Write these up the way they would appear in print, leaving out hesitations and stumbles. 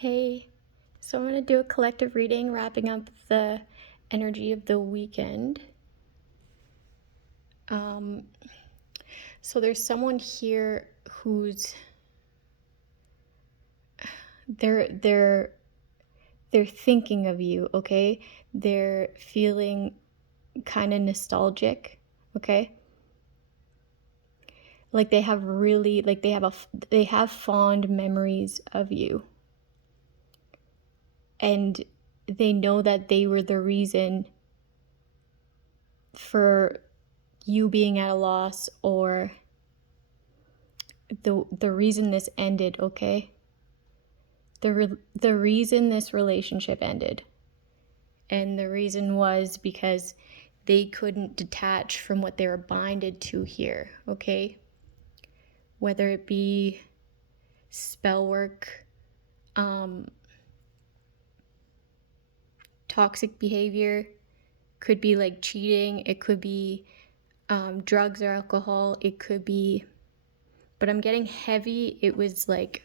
Hey, so I'm going to do a collective reading wrapping up the energy of the weekend. So there's someone here who's they're thinking of you, okay? They're feeling kind of nostalgic, okay? Like they have really they have fond memories of you. And they know that they were the reason for you being at a loss, or the reason this ended, okay? The reason this relationship ended. And the reason was because they couldn't detach from what they were binded to here, okay? Whether it be spell work, toxic behavior, could be like cheating, it could be drugs or alcohol, it could be, but I'm getting heavy, it was like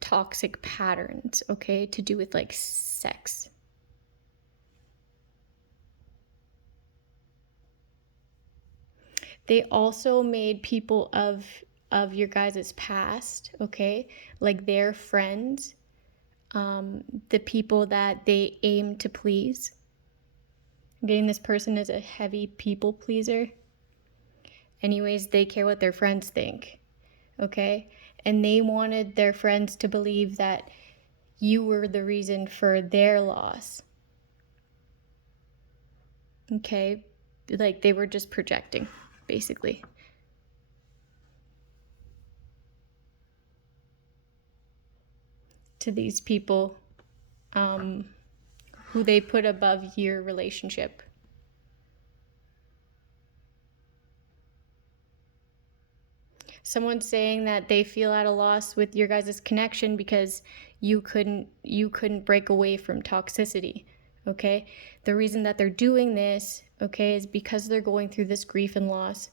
toxic patterns, okay, to do with like sex. They also made people of your guys' past, okay, like their friends, the people that they aim to please. I'm getting this person as a heavy people pleaser. Anyways, they care what their friends think, okay? And they wanted their friends to believe that you were the reason for their loss. Okay? Like they were just projecting, basically. To these people who they put above your relationship. Someone's saying that they feel at a loss with your guys' connection because you couldn't break away from toxicity, okay? The reason that they're doing this, okay, is because they're going through this grief and loss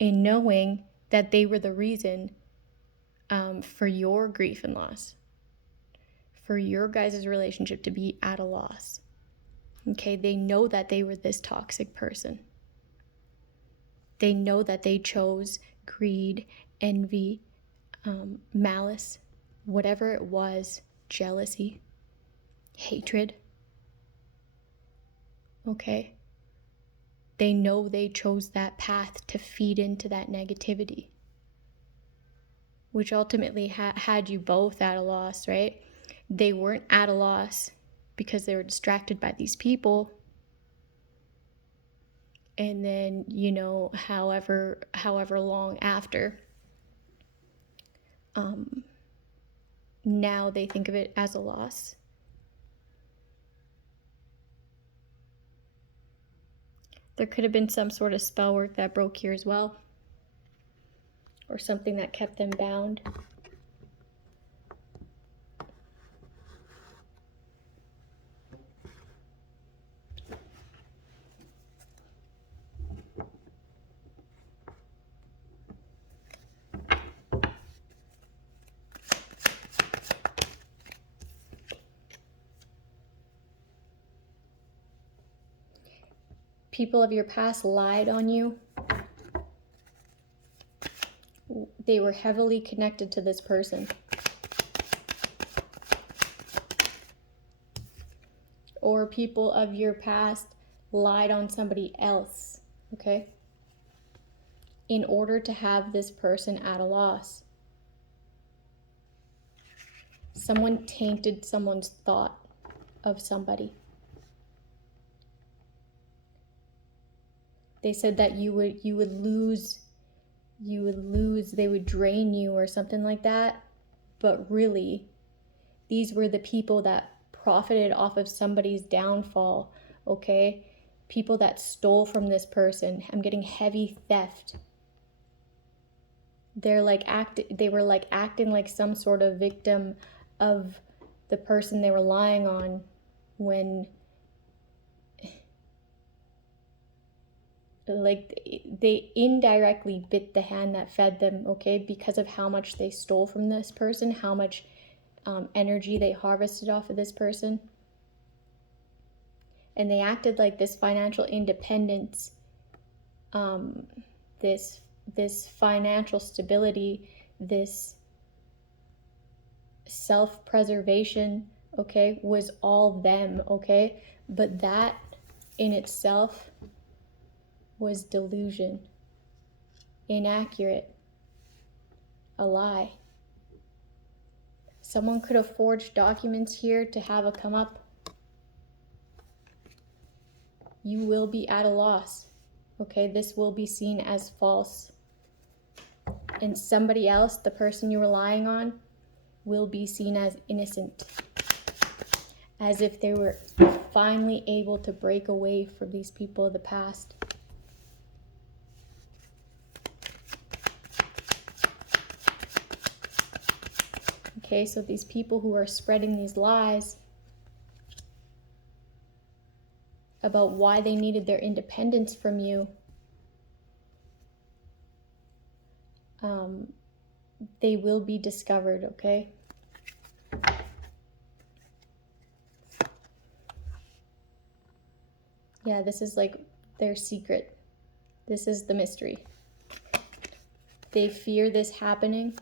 and knowing that they were the reason for your grief and loss, for your guys' relationship to be at a loss, okay? They know that they were this toxic person. They know that they chose greed, envy, malice, whatever it was, jealousy, hatred. Okay? They know they chose that path to feed into that negativity, which ultimately had you both at a loss, right? They weren't at a loss because they were distracted by these people. And then, however long after, now they think of it as a loss. There could have been some sort of spell work that broke here as well, or something that kept them bound. People of your past lied on you. They were heavily connected to this person. Or people of your past lied on somebody else, okay? In order to have this person at a loss. Someone tainted someone's thought of somebody. They said that you would lose, they would drain you or something like that. But really, these were the people that profited off of somebody's downfall, okay? People that stole from this person. I'm getting heavy theft. They were like acting like some sort of victim of the person they were lying on, when like they indirectly bit the hand that fed them, okay, because of how much they stole from this person, how much energy they harvested off of this person. And they acted like this financial independence, this financial stability, this self-preservation, okay, was all them, okay? But that in itself was delusion, inaccurate, a lie. Someone could have forged documents here to have a come up. You will be at a loss, okay? This will be seen as false. And somebody else, the person you're relying on, will be seen as innocent, as if they were finally able to break away from these people of the past. Okay, so these people who are spreading these lies about why they needed their independence from you, they will be discovered, okay? Yeah, this is like their secret. This is the mystery. They fear this happening.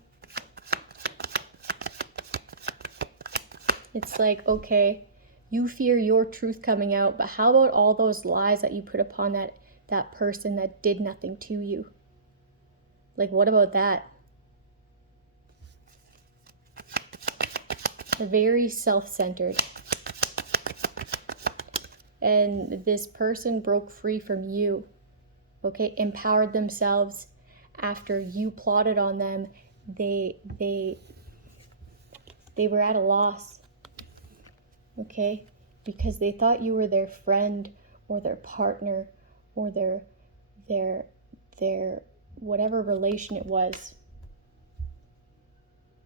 It's like, okay, you fear your truth coming out, but how about all those lies that you put upon that person that did nothing to you? Like, what about that? They're very self-centered. And this person broke free from you, okay? Empowered themselves after you plotted on them. They were at a loss, okay? Because they thought you were their friend or their partner or their whatever relation it was.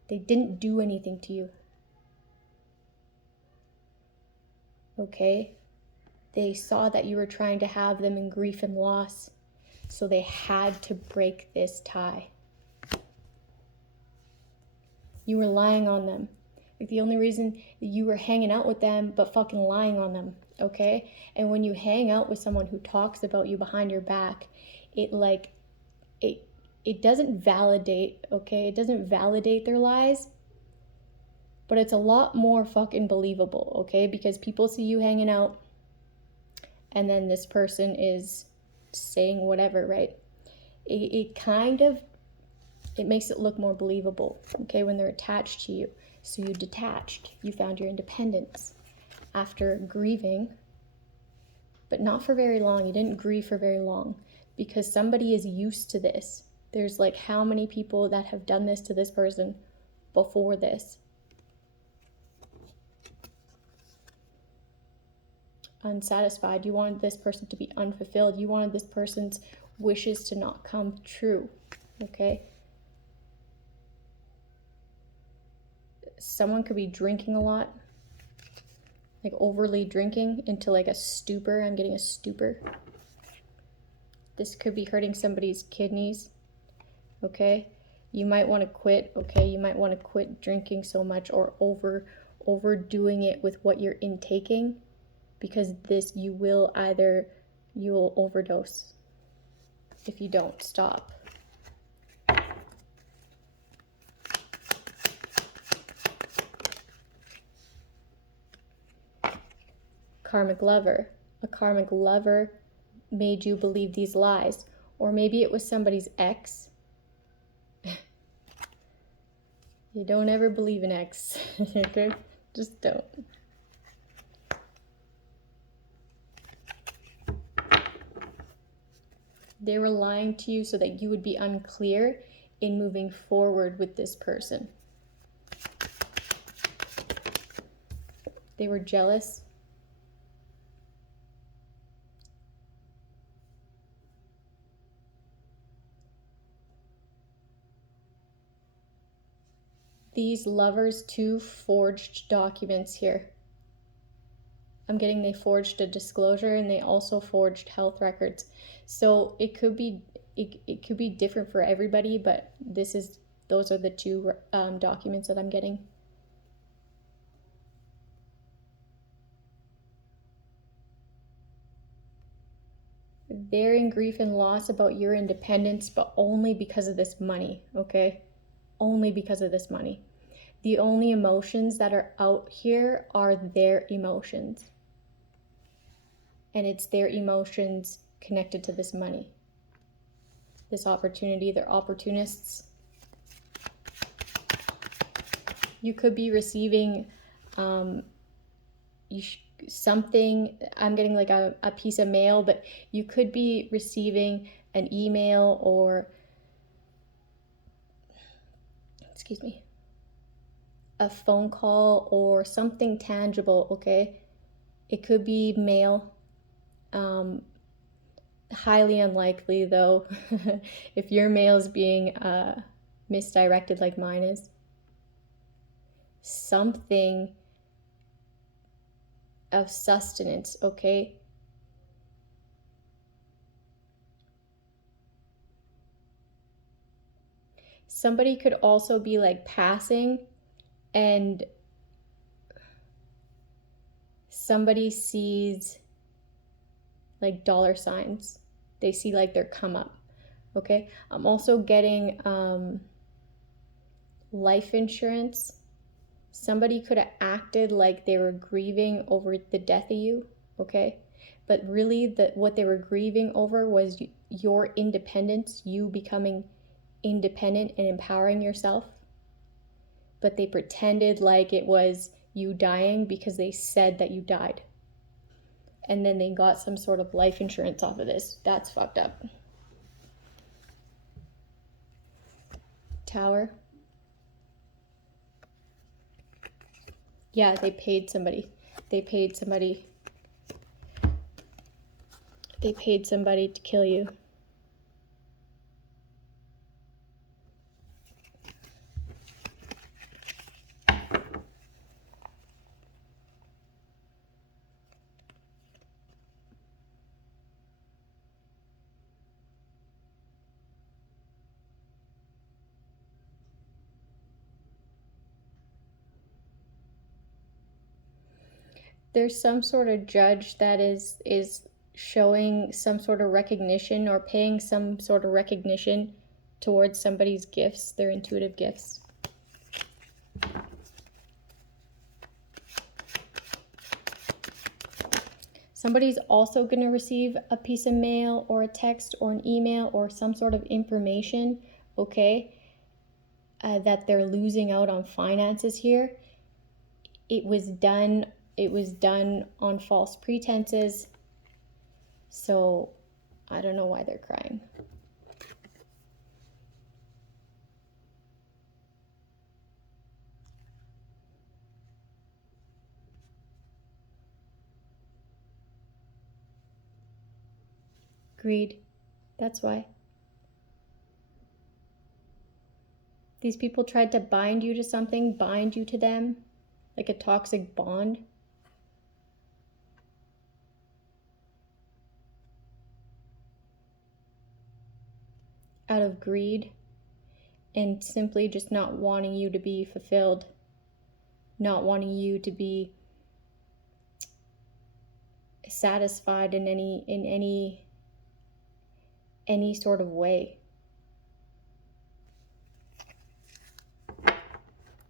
They didn't do anything to you, okay? They saw that you were trying to have them in grief and loss, so they had to break this tie. You were lying on them. Like, the only reason you were hanging out with them, but fucking lying on them, okay? And when you hang out with someone who talks about you behind your back, it doesn't validate, okay? It doesn't validate their lies, but it's a lot more fucking believable, okay? Because people see you hanging out, and then this person is saying whatever, right? It makes it look more believable, okay, when they're attached to you. So you detached, you found your independence after grieving, but not for very long. You didn't grieve for very long because somebody is used to this. There's like how many people that have done this to this person before this? Unsatisfied. You wanted this person to be unfulfilled. You wanted this person's wishes to not come true, okay? Someone could be drinking a lot, like overly drinking into like a stupor. I'm getting a stupor. This could be hurting somebody's kidneys, okay? You might want to quit, okay? You might want to quit drinking so much or overdoing it with what you're intaking, because you'll overdose if you don't stop. Karmic lover. A karmic lover made you believe these lies. Or maybe it was somebody's ex. You don't ever believe an ex, okay? Just don't. They were lying to you so that you would be unclear in moving forward with this person. They were jealous. These lovers too forged documents here. I'm getting they forged a disclosure, and they also forged health records. So it could be different for everybody, but those are the two documents that I'm getting. They're in grief and loss about your independence, but only because of this money, okay? Only because of this money. The only emotions that are out here are their emotions. And it's their emotions connected to this money, this opportunity. They're opportunists. You could be receiving something. I'm getting like a piece of mail, but you could be receiving an email or, excuse me, a phone call or something tangible, okay? It could be mail. Highly unlikely though, if your mail is being misdirected like mine is. Something of sustenance, okay? Somebody could also be like passing, and somebody sees like dollar signs. They see like their come up, okay? I'm also getting life insurance. Somebody could have acted like they were grieving over the death of you, okay? But really what they were grieving over was your independence, you becoming independent and empowering yourself. But they pretended like it was you dying because they said that you died. And then they got some sort of life insurance off of this. That's fucked up. Tower. Yeah, they paid somebody. They paid somebody to kill you. There's some sort of judge that is showing some sort of recognition or paying some sort of recognition towards somebody's gifts, their intuitive gifts. Somebody's also going to receive a piece of mail or a text or an email or some sort of information, okay, that they're losing out on finances here. It was done on false pretenses. So I don't know why they're crying. Greed. That's why. These people tried to bind you to something, bind you to them, like a toxic bond. Out of greed and simply just not wanting you to be fulfilled, not wanting you to be satisfied in any sort of way.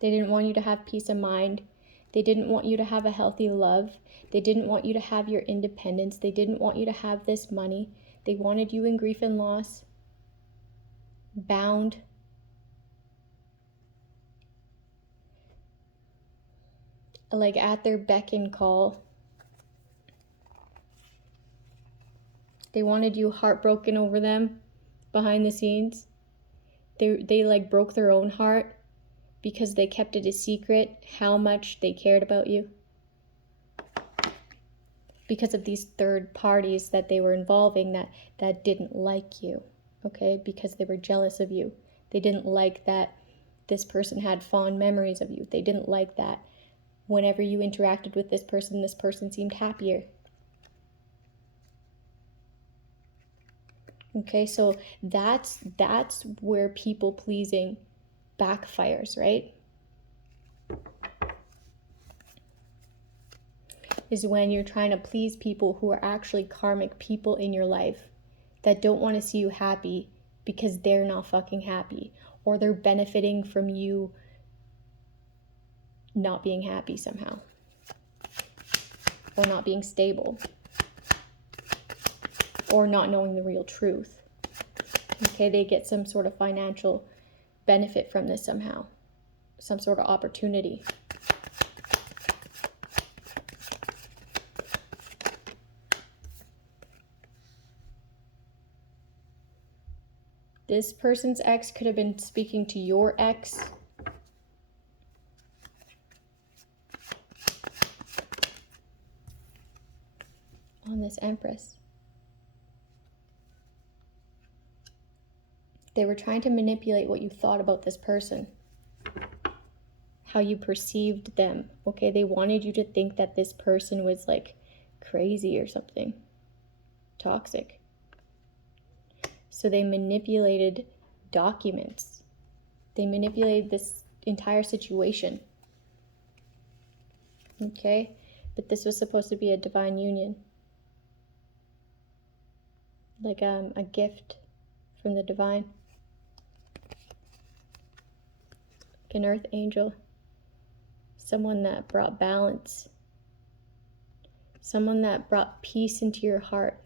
They didn't want you to have peace of mind. They didn't want you to have a healthy love. They didn't want you to have your independence. They didn't want you to have this money. They wanted you in grief and loss, bound. Like at their beck and call. They wanted you heartbroken over them behind the scenes. They like broke their own heart because they kept it a secret how much they cared about you. Because of these third parties that they were involving that didn't like you, okay? Because they were jealous of you. They didn't like that this person had fond memories of you. They didn't like that whenever you interacted with this person seemed happier. Okay, so that's where people pleasing backfires, right? Is when you're trying to please people who are actually karmic people in your life that don't want to see you happy because they're not fucking happy, or they're benefiting from you not being happy somehow, or not being stable, or not knowing the real truth. Okay, they get some sort of financial benefit from this somehow, some sort of opportunity. This person's ex could have been speaking to your ex. On this Empress. They were trying to manipulate what you thought about this person, how you perceived them. Okay, they wanted you to think that this person was like crazy or something, toxic. So they manipulated documents. They manipulated this entire situation. Okay, but this was supposed to be a divine union, like a gift from the divine, like an earth angel, someone that brought balance, someone that brought peace into your heart.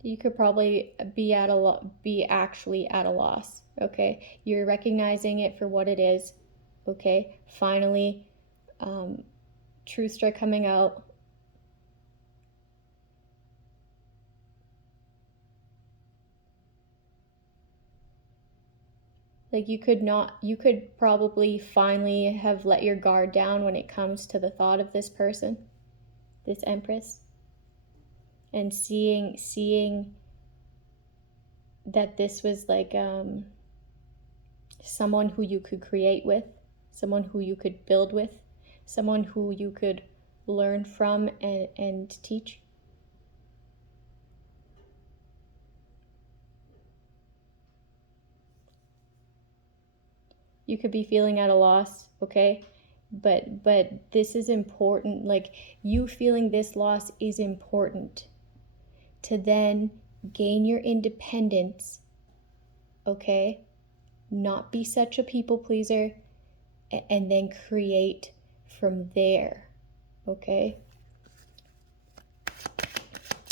You could probably be actually at a loss. Okay, you're recognizing it for what it is. Okay, finally, truth start coming out. Like you could probably finally have let your guard down when it comes to the thought of this person, this Empress, and seeing that this was like someone who you could create with, someone who you could build with, someone who you could learn from and teach. You could be feeling at a loss, okay? But this is important. Like, you feeling this loss is important to then gain your independence, okay? Not be such a people pleaser, and then create from there, okay?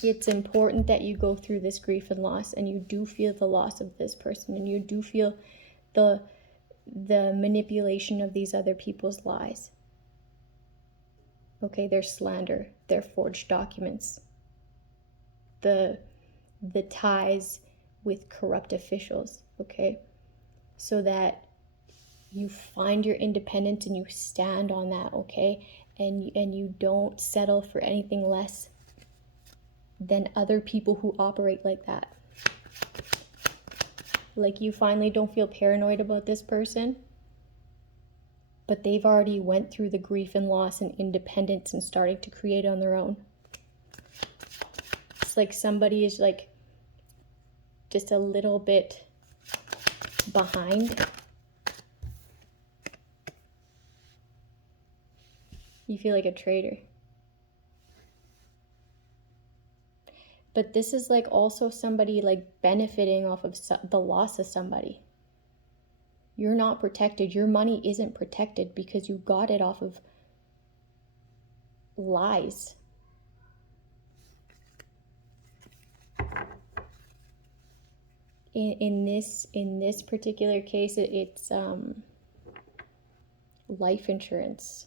It's important that you go through this grief and loss, and you do feel the loss of this person, and you do feel the manipulation of these other people's lies. Okay, their slander, their forged documents, the ties with corrupt officials, okay? So that you find your independence and you stand on that, okay? And you don't settle for anything less than other people who operate like that. Like, you finally don't feel paranoid about this person, but they've already went through the grief and loss and independence and starting to create on their own. It's like somebody is like just a little bit behind. You feel like a traitor. But this is like also somebody like benefiting off of the loss of somebody. You're not protected. Your money isn't protected because you got it off of lies. in this particular case, it's life insurance.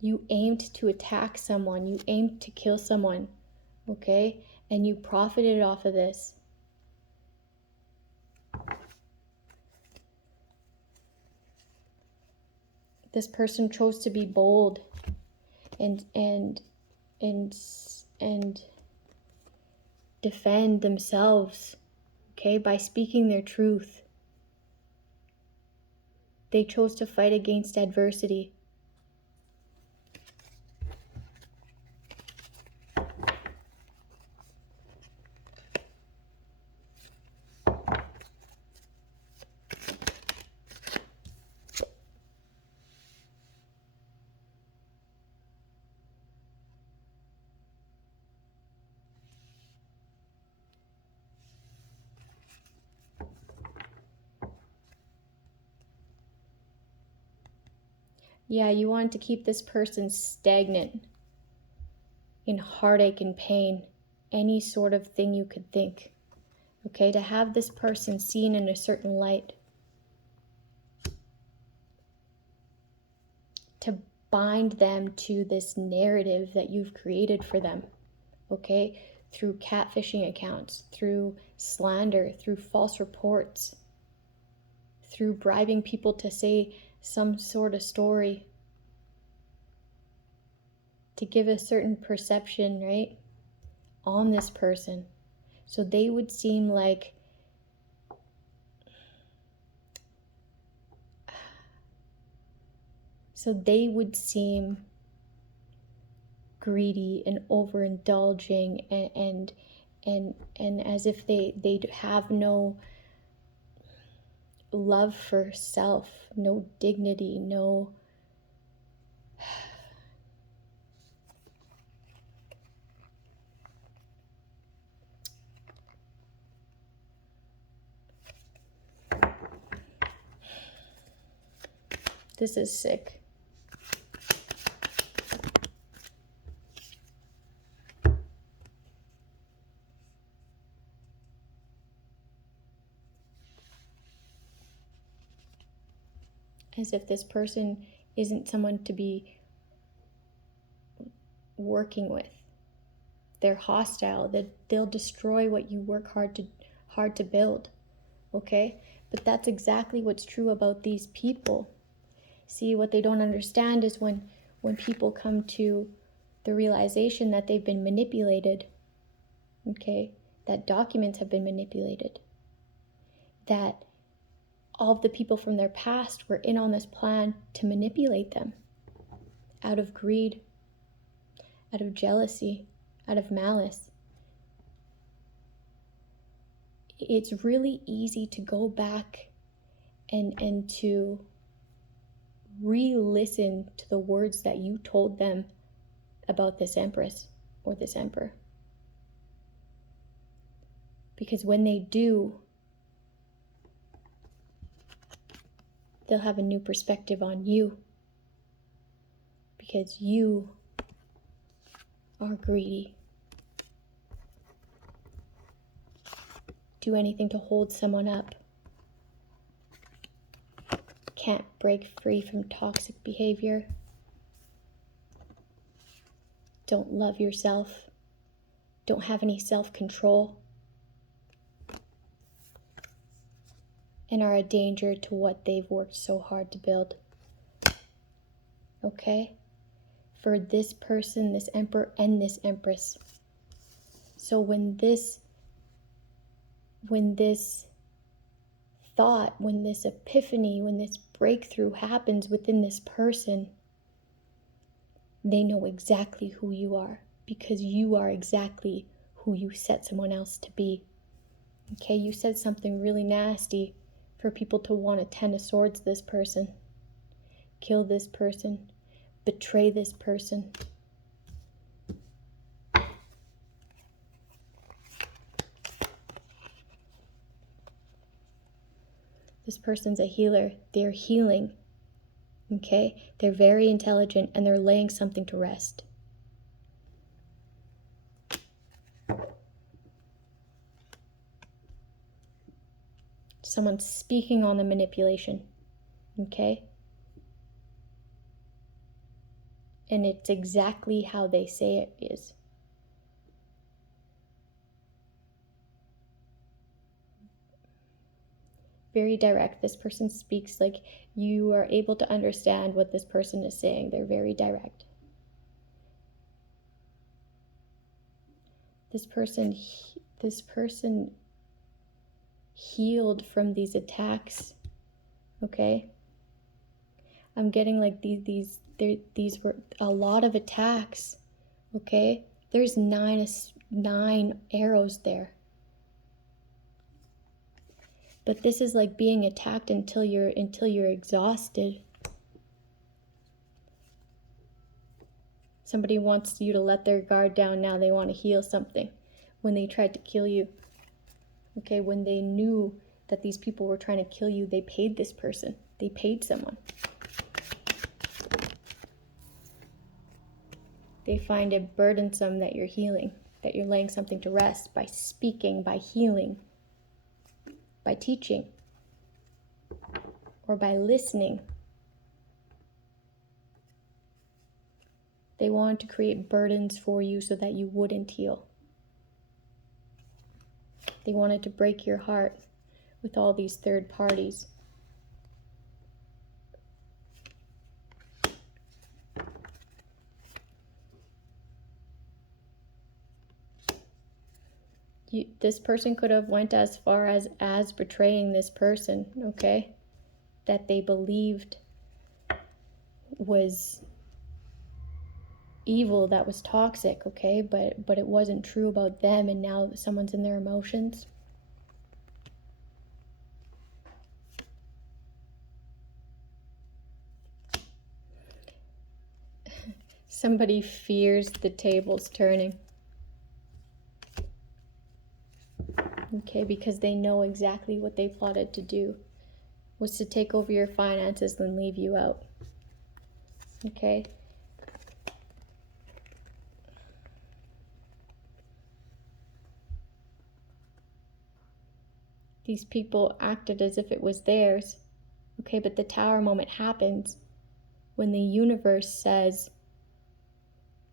You aimed to attack someone, you aimed to kill someone, okay? And you profited off of this. This person chose to be bold and defend themselves, okay, by speaking their truth. They chose to fight against adversity. Yeah, you want to keep this person stagnant in heartache and pain, any sort of thing you could think, okay? To have this person seen in a certain light, to bind them to this narrative that you've created for them, okay? Through catfishing accounts, through slander, through false reports, through bribing people to say some sort of story, to give a certain perception, right, on this person. So they would seem like greedy and overindulging and as if they have no love for self, no dignity, no this is sick. As if this person isn't someone to be working with. They're hostile, that they'll destroy what you work hard to build, okay? But that's exactly what's true about these people. See, what they don't understand is when people come to the realization that they've been manipulated, okay, that documents have been manipulated, that all of the people from their past were in on this plan to manipulate them out of greed, out of jealousy, out of malice. It's really easy to go back and to re-listen to the words that you told them about this empress or this emperor. Because when they do, they'll have a new perspective on you. Because you are greedy. Do anything to hold someone up. Can't break free from toxic behavior. Don't love yourself. Don't have any self-control. And are a danger to what they've worked so hard to build. Okay? For this person, this emperor, and this empress. So when this thought, when this epiphany, when this breakthrough happens within this person, they know exactly who you are, because you are exactly who you set someone else to be. Okay, you said something really nasty for people to want to 10 of swords this person, kill this person, betray this person. This person's a healer. They're healing. Okay? They're very intelligent and they're laying something to rest. someone's speaking on the manipulation, okay? And it's exactly how they say it is. Very direct. This person speaks like you are able to understand what this person is saying. They're very direct. This person healed from these attacks, okay? I'm getting like these were a lot of attacks, okay? There's nine arrows there. But this is like being attacked until you're exhausted. Somebody wants you to let their guard down now. They want to heal something. When they tried to kill you, okay, when they knew that these people were trying to kill you, they paid this person. They paid someone. They find it burdensome that you're healing, that you're laying something to rest by speaking, by healing, by teaching, or by listening. They wanted to create burdens for you so that you wouldn't heal. They wanted to break your heart with all these third parties. This person could have went as far as betraying this person, okay, that they believed was evil, that was toxic, okay, but it wasn't true about them, and now someone's in their emotions. Somebody fears the tables turning, okay, because they know exactly what they plotted to do was to take over your finances and leave you out, okay. These people acted as if it was theirs, okay, but the tower moment happens when the universe says,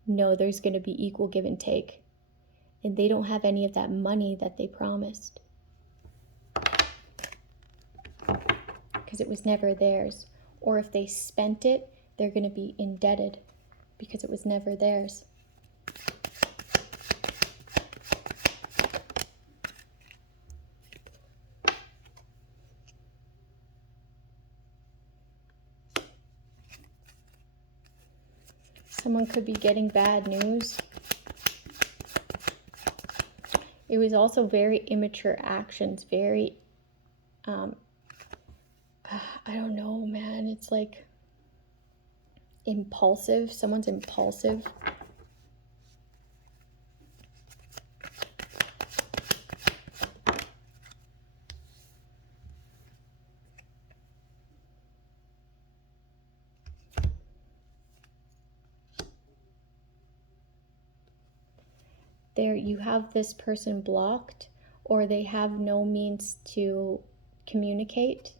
no, there's going to be equal give and take. And they don't have any of that money that they promised, because it was never theirs. Or if they spent it, they're going to be indebted because it was never theirs. Someone could be getting bad news. It was also very immature actions, very, I don't know, man. It's like impulsive. Someone's impulsive. There, you have this person blocked, or they have no means to communicate,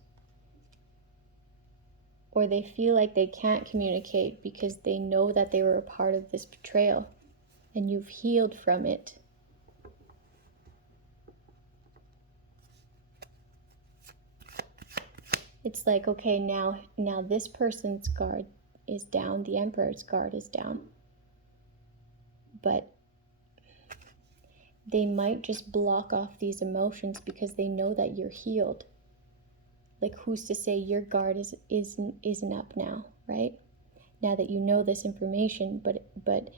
or they feel like they can't communicate because they know that they were a part of this betrayal and you've healed from it. It's like, okay, now this person's guard is down, the Emperor's guard is down, but they might just block off these emotions because they know that you're healed. Like, who's to say your guard isn't up now, right? Now that you know this information, but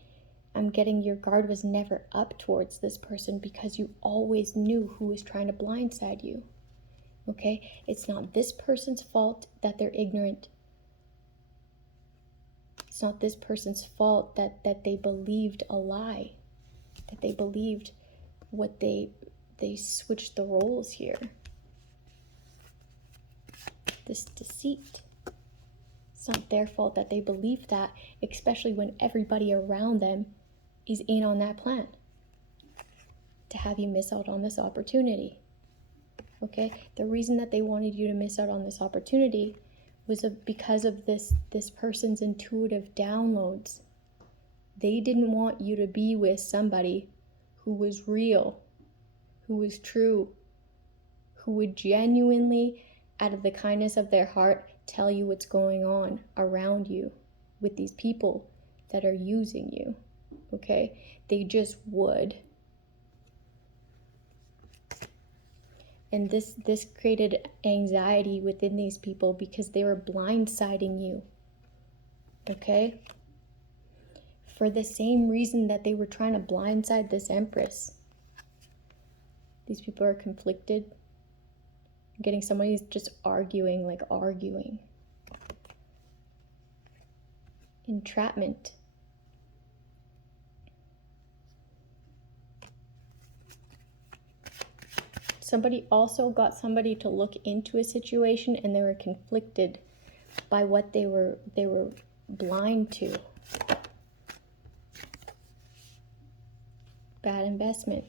I'm getting your guard was never up towards this person because you always knew who was trying to blindside you. Okay? It's not this person's fault that they're ignorant. It's not this person's fault that they believed a lie, that they believed what they switched the roles here. This deceit. It's not their fault that they believe that, especially when everybody around them is in on that plan to have you miss out on this opportunity. Okay? The reason that they wanted you to miss out on this opportunity was because of this person's intuitive downloads. They didn't want you to be with somebody who was real, who was true, who would genuinely, out of the kindness of their heart, tell you what's going on around you with these people that are using you. Okay? They just would. And this created anxiety within these people because they were blindsiding you. Okay? For the same reason that they were trying to blindside this Empress. These people are conflicted. Getting somebody who's just arguing. Entrapment. Somebody also got somebody to look into a situation and they were conflicted by what they were blind to. Bad investment.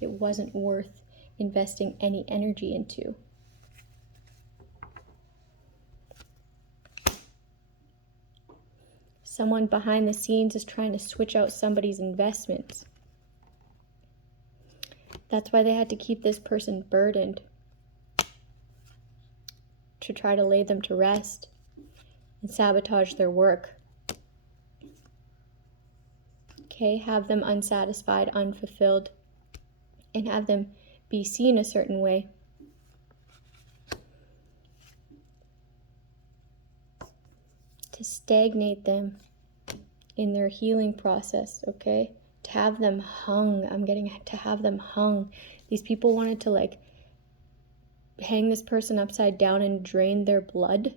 It wasn't worth investing any energy into. Someone behind the scenes is trying to switch out somebody's investments. That's why they had to keep this person burdened, to try to lay them to rest and sabotage their work. Okay, have them unsatisfied, unfulfilled, and have them be seen a certain way. To stagnate them in their healing process, okay? To have them hung. I'm getting to have them hung. These people wanted to like hang this person upside down and drain their blood.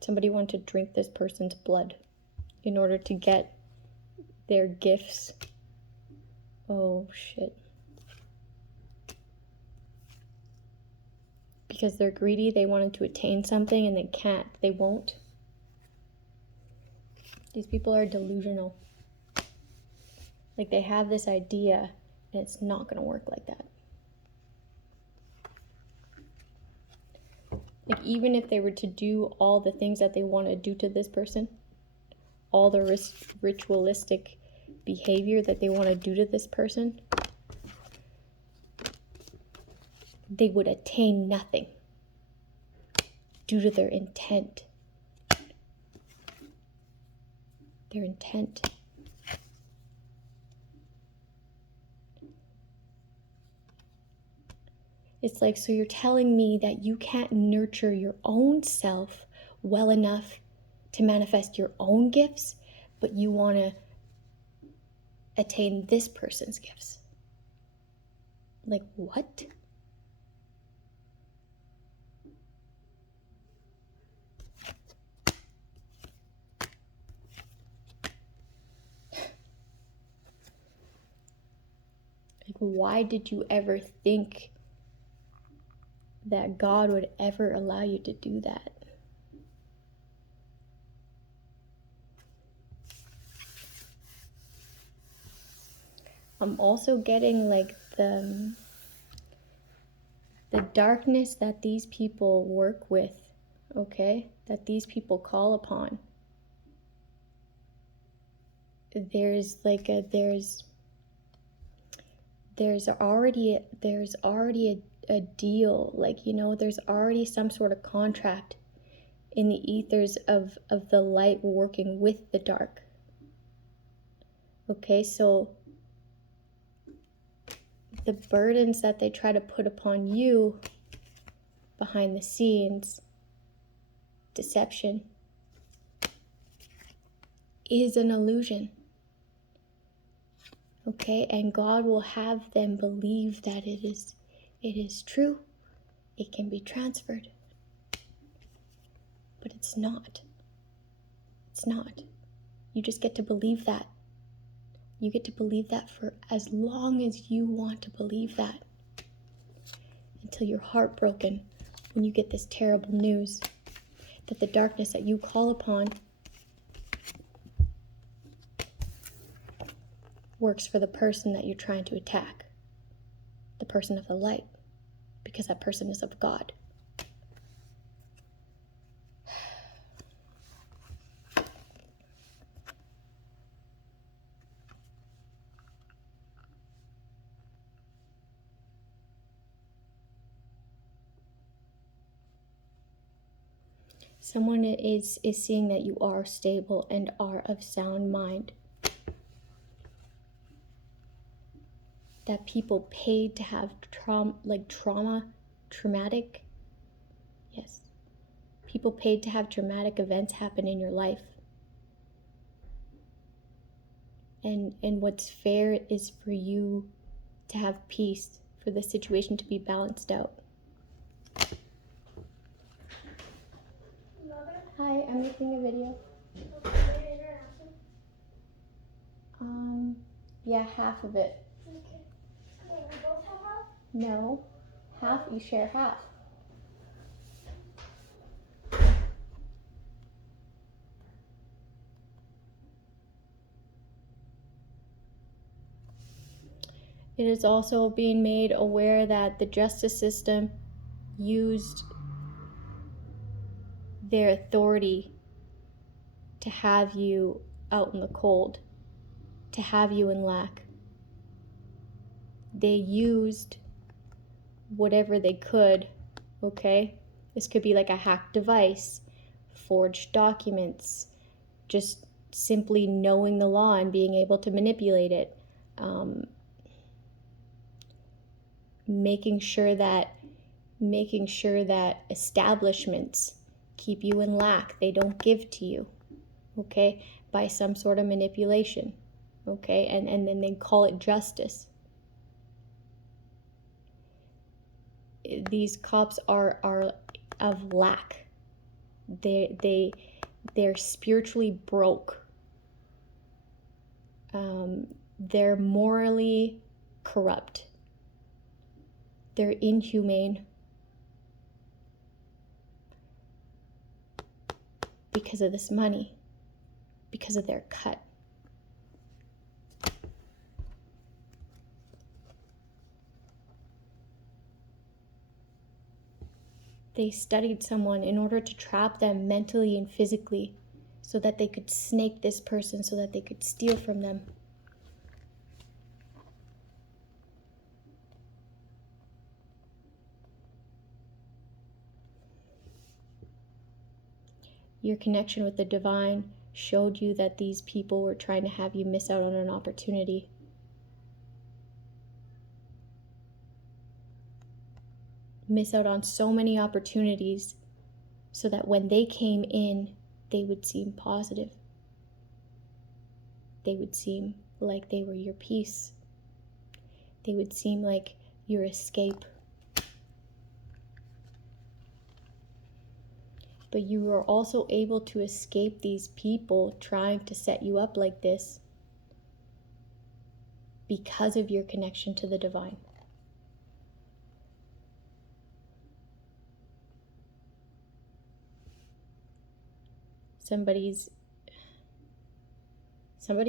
Somebody wanted to drink this person's blood in order to get their gifts. Oh shit. Because they're greedy, they wanted to attain something and they can't. They won't. These people are delusional. Like they have this idea and it's not going to work like that. Like even if they were to do all the things that they want to do to this person, all the ritualistic behavior that they want to do to this person, they would attain nothing due to their intent. Their intent. It's like, so you're telling me that you can't nurture your own self well enough to manifest your own gifts, but you want to attain this person's gifts. Like, what? Like, why did you ever think that God would ever allow you to do that? I'm also getting like the darkness that these people work with, okay? That these people call upon. There's already a deal, like, you know, there's already some sort of contract in the ethers of the light working with the dark. Okay, so the burdens that they try to put upon you behind the scenes, deception, is an illusion. Okay, and God will have them believe that it is true. It can be transferred. But it's not. It's not. You just get to believe that. You get to believe that for as long as you want to believe that. Until you're heartbroken when you get this terrible news that the darkness that you call upon works for the person that you're trying to attack. person of the light, because that person is of God. Someone is seeing that you are stable and are of sound mind. That people paid to have traumatic, yes. People paid to have traumatic events happen in your life. And what's fair is for you to have peace, for the situation to be balanced out. Hi, I'm making a video. Yeah, half of it. Okay. Wait, we both have half? No, half, you share half. It is also being made aware that the justice system used their authority to have you out in the cold, to have you in lack. They used whatever they could, okay? This could be like a hacked device, forged documents, just simply knowing the law and being able to manipulate it. Making sure that establishments keep you in lack, they don't give to you, okay, by some sort of manipulation, okay, and then they call it justice. These cops are of lack. They're spiritually broke. They're morally corrupt. They're inhumane because of this money, because of their cut. They studied someone in order to trap them mentally and physically so that they could snake this person, so that they could steal from them. Your connection with the divine showed you that these people were trying to have you miss out on an opportunity. Miss out on so many opportunities so that when they came in, they would seem positive. They would seem like they were your peace. They would seem like your escape. But you were also able to escape these people trying to set you up like this because of your connection to the divine. Somebody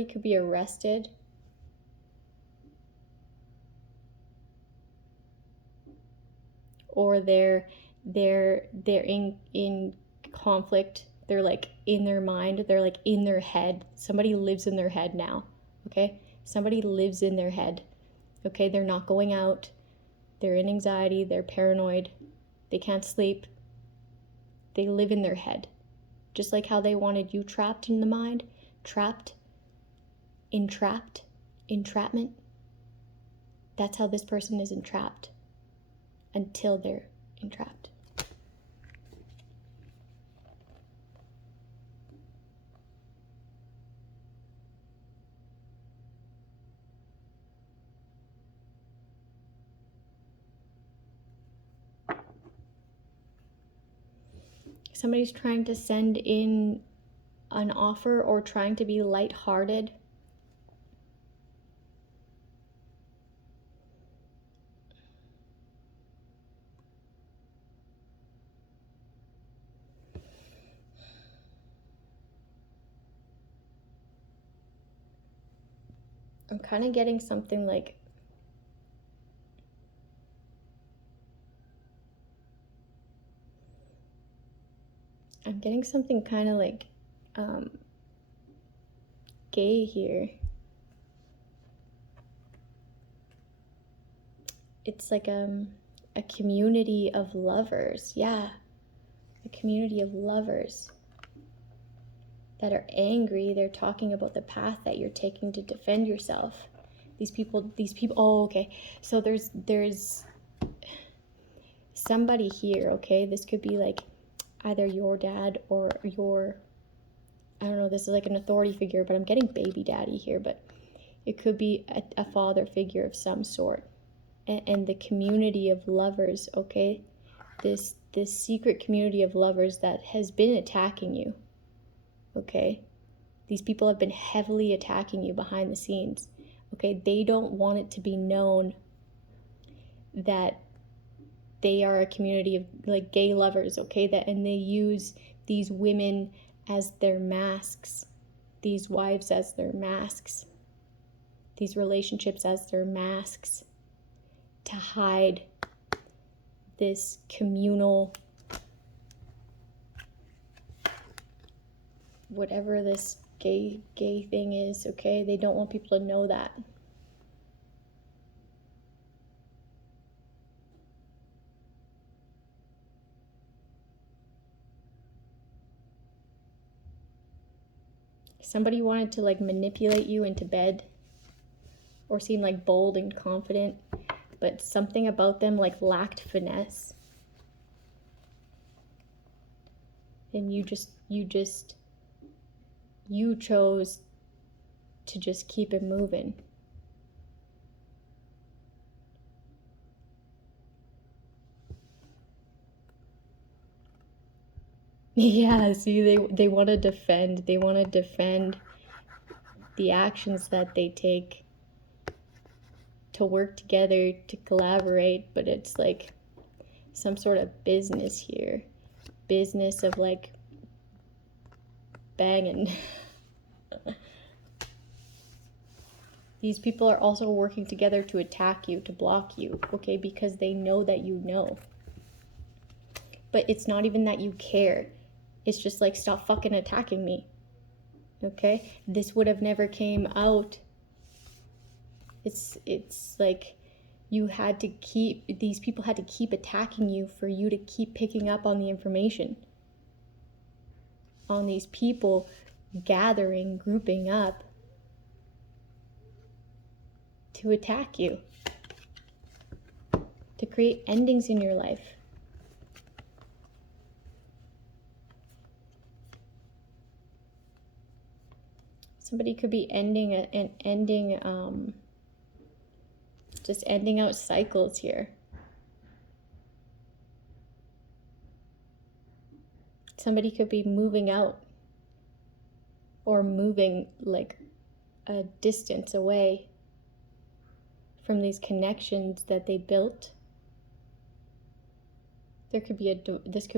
could be arrested or they're in conflict. They're like in their mind, they're like in their head. Somebody lives in their head now, okay? Somebody lives in their head, okay? They're not going out. They're in anxiety, they're paranoid, they can't sleep. They live in their head. Just like how they wanted you trapped in the mind, entrapment. That's how this person is entrapped until they're entrapped. Somebody's trying to send in an offer or trying to be lighthearted. I'm kind of getting something like I'm getting something kind of like gay here. It's like a community of lovers. Yeah, a community of lovers that are angry. They're talking about the path that you're taking to defend yourself. These people, oh, okay. So there's somebody here, okay? This could be like either your dad or your, I don't know, this is like an authority figure, but I'm getting baby daddy here, but it could be a father figure of some sort. And the community of lovers, okay? This secret community of lovers that has been attacking you, okay? These people have been heavily attacking you behind the scenes, okay? They don't want it to be known that they are a community of like gay lovers, okay? And they use these women as their masks, these wives as their masks, these relationships as their masks to hide this communal, whatever this gay thing is, okay? They don't want people to know that. Somebody wanted to like manipulate you into bed or seem like bold and confident, but something about them like lacked finesse. And you chose to just keep it moving. Yeah, see, they want to defend. They want to defend the actions that they take to work together, to collaborate, but it's like some sort of business here. Business of like banging. These people are also working together to attack you, to block you, okay, because they know that you know. But it's not even that you care. It's just like, stop fucking attacking me. Okay? This would have never came out. It's like these people had to keep attacking you for you to keep picking up on the information. On these people gathering, grouping up to attack you. To create endings in your life. Somebody could be just ending out cycles here. Somebody could be moving out or moving like a distance away from these connections that they built. This could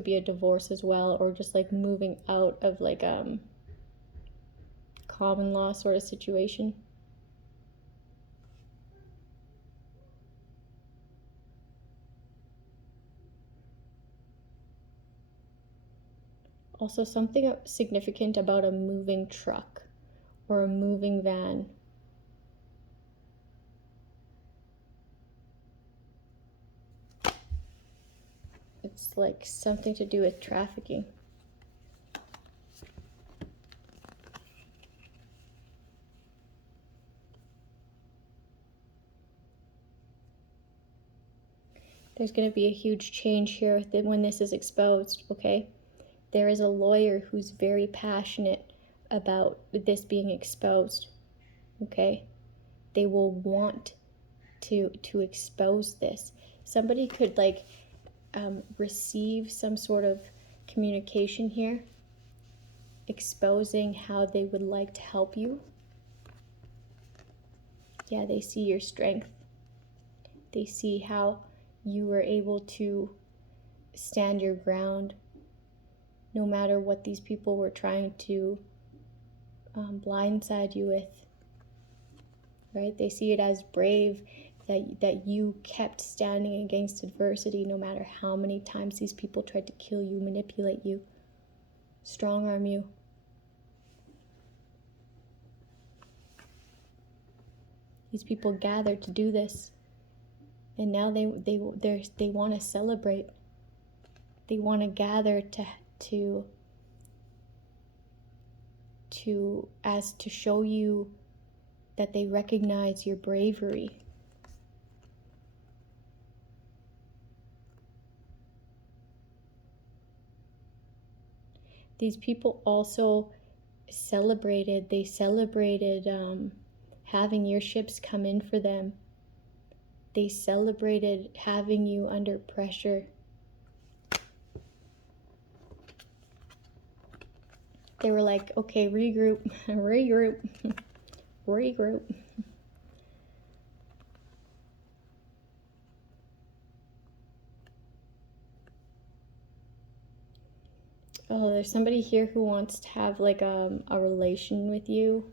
be a divorce as well, or just like moving out of like common law sort of situation. Also, something significant about a moving truck or a moving van. It's like something to do with trafficking. There's going to be a huge change here when this is exposed, okay? There is a lawyer who's very passionate about this being exposed, okay? They will want to expose this. Somebody could like receive some sort of communication here exposing how they would like to help you. Yeah, they see your strength. They see how you were able to stand your ground no matter what these people were trying to blindside you with, right? They see it as brave that you kept standing against adversity no matter how many times these people tried to kill you, manipulate you. strong arm you. These people gathered to do this, and now they want to celebrate. They want to gather to show you that they recognize your bravery. These people also celebrated having your ships come in for them. They celebrated having you under pressure. They were like, okay, regroup, regroup, regroup. Oh, there's somebody here who wants to have like a relation with you.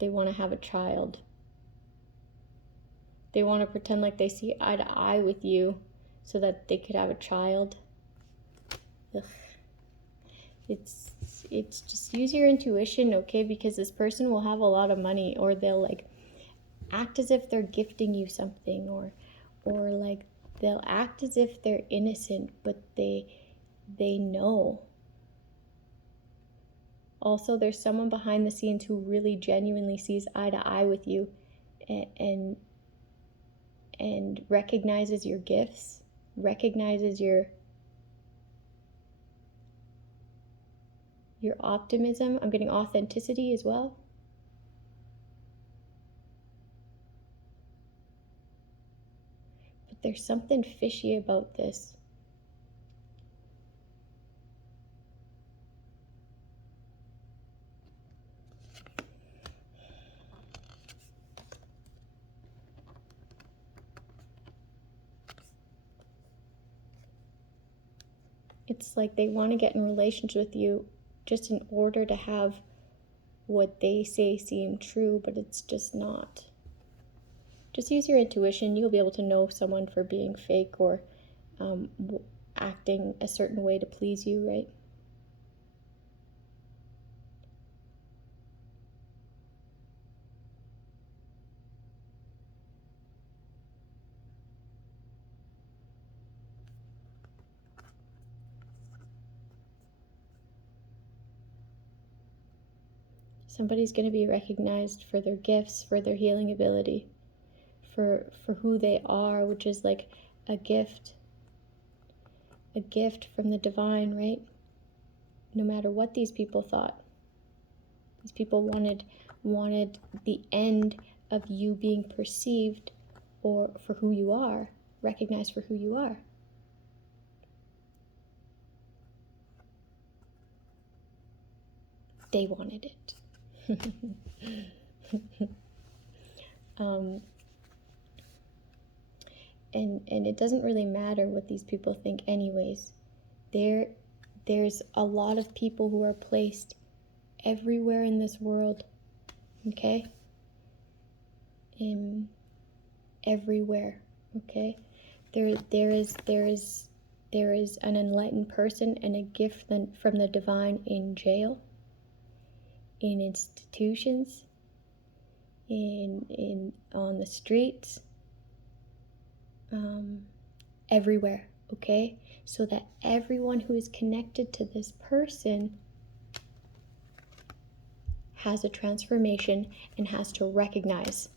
They want to have a child. They want to pretend like they see eye to eye with you so that they could have a child. Ugh. It's just use your intuition, okay? Because this person will have a lot of money, or they'll like act as if they're gifting you something, or like they'll act as if they're innocent, but they know. Also, there's someone behind the scenes who really genuinely sees eye to eye with you and recognizes your gifts, recognizes your optimism. I'm getting authenticity as well. But there's something fishy about this. It's like they want to get in relationship with you just in order to have what they say seem true, but it's just not. Just use your intuition. You'll be able to know someone for being fake or acting a certain way to please you, right? Somebody's going to be recognized for their gifts, for their healing ability, for who they are, which is like a gift from the divine, right? No matter what these people thought. These people wanted the end of you being perceived or for who you are, recognized for who you are. They wanted it. And it doesn't really matter what these people think anyways. There's a lot of people who are placed everywhere in this world, okay? Everywhere, okay? There is an enlightened person and a gift from the divine in jail, in institutions, in on the streets, everywhere, okay? So that everyone who is connected to this person has a transformation and has to recognize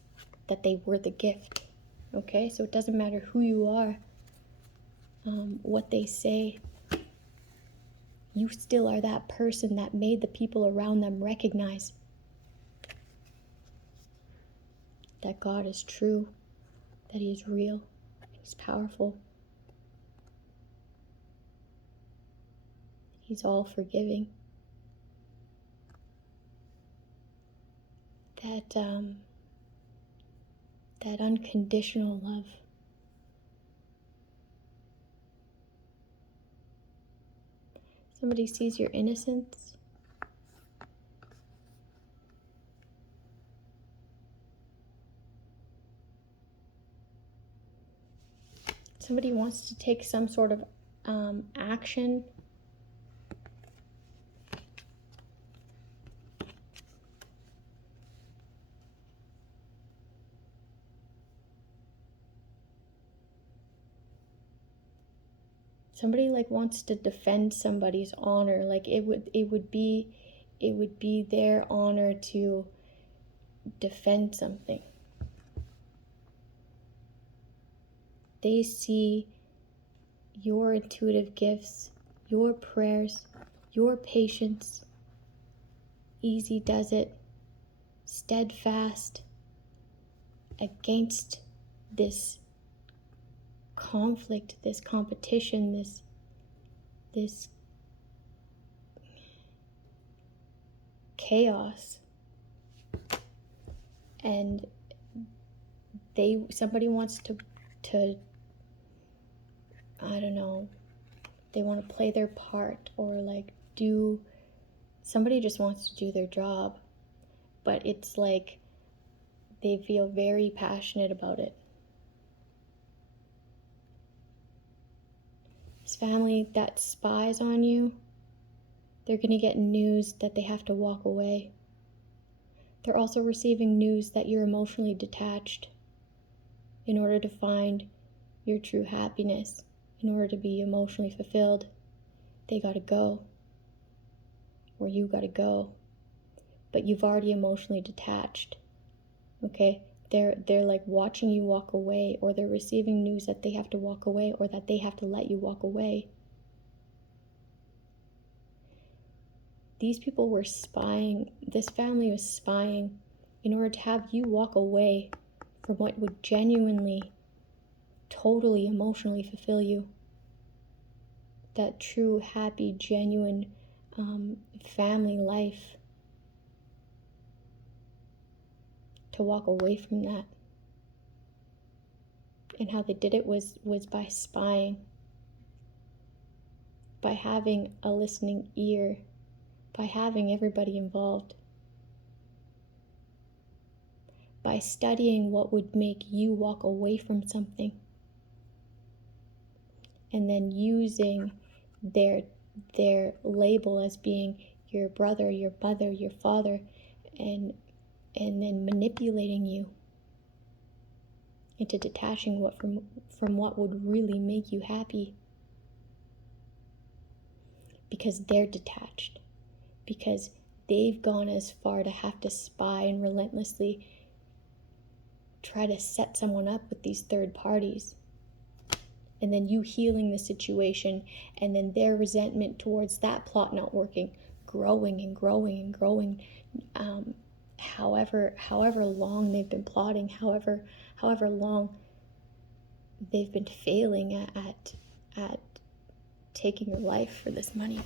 that they were the gift, okay? So it doesn't matter who you are, what they say, you still are that person that made the people around them recognize that God is true, that He is real, He's powerful, He's all forgiving. That unconditional love. Somebody sees your innocence. Somebody wants to take some sort of action. Somebody like wants to defend somebody's honor. Like it would be their honor to defend something. They see your intuitive gifts, your prayers, your patience, easy does it, steadfast against this conflict, this competition, this chaos. And somebody wants to I don't know, they want to play their part, or like somebody just wants to do their job, but it's like they feel very passionate about it. This family that spies on you, they're going to get news that they have to walk away. They're also receiving news that you're emotionally detached. In order to find your true happiness, in order to be emotionally fulfilled, they gotta go, or you gotta go. But you've already emotionally detached, okay? They're like watching you walk away, or they're receiving news that they have to walk away, or that they have to let you walk away. These people were spying, this family was spying in order to have you walk away from what would genuinely, totally emotionally fulfill you. That true, happy, genuine family life. To walk away from that. And how they did it was by spying, by having a listening ear, by having everybody involved, by studying what would make you walk away from something, and then using their label as being your brother, your mother, your father, and then manipulating you into detaching from what would really make you happy, because they're detached, because they've gone as far to have to spy and relentlessly try to set someone up with these third parties, and then you healing the situation, and then their resentment towards that plot not working, growing and growing and growing, however long they've been plotting, however long they've been failing at taking your life for this money.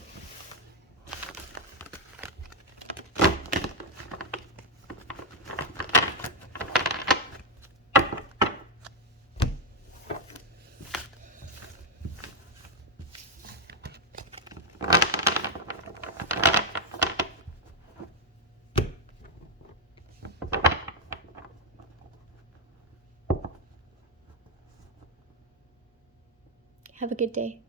Have a good day.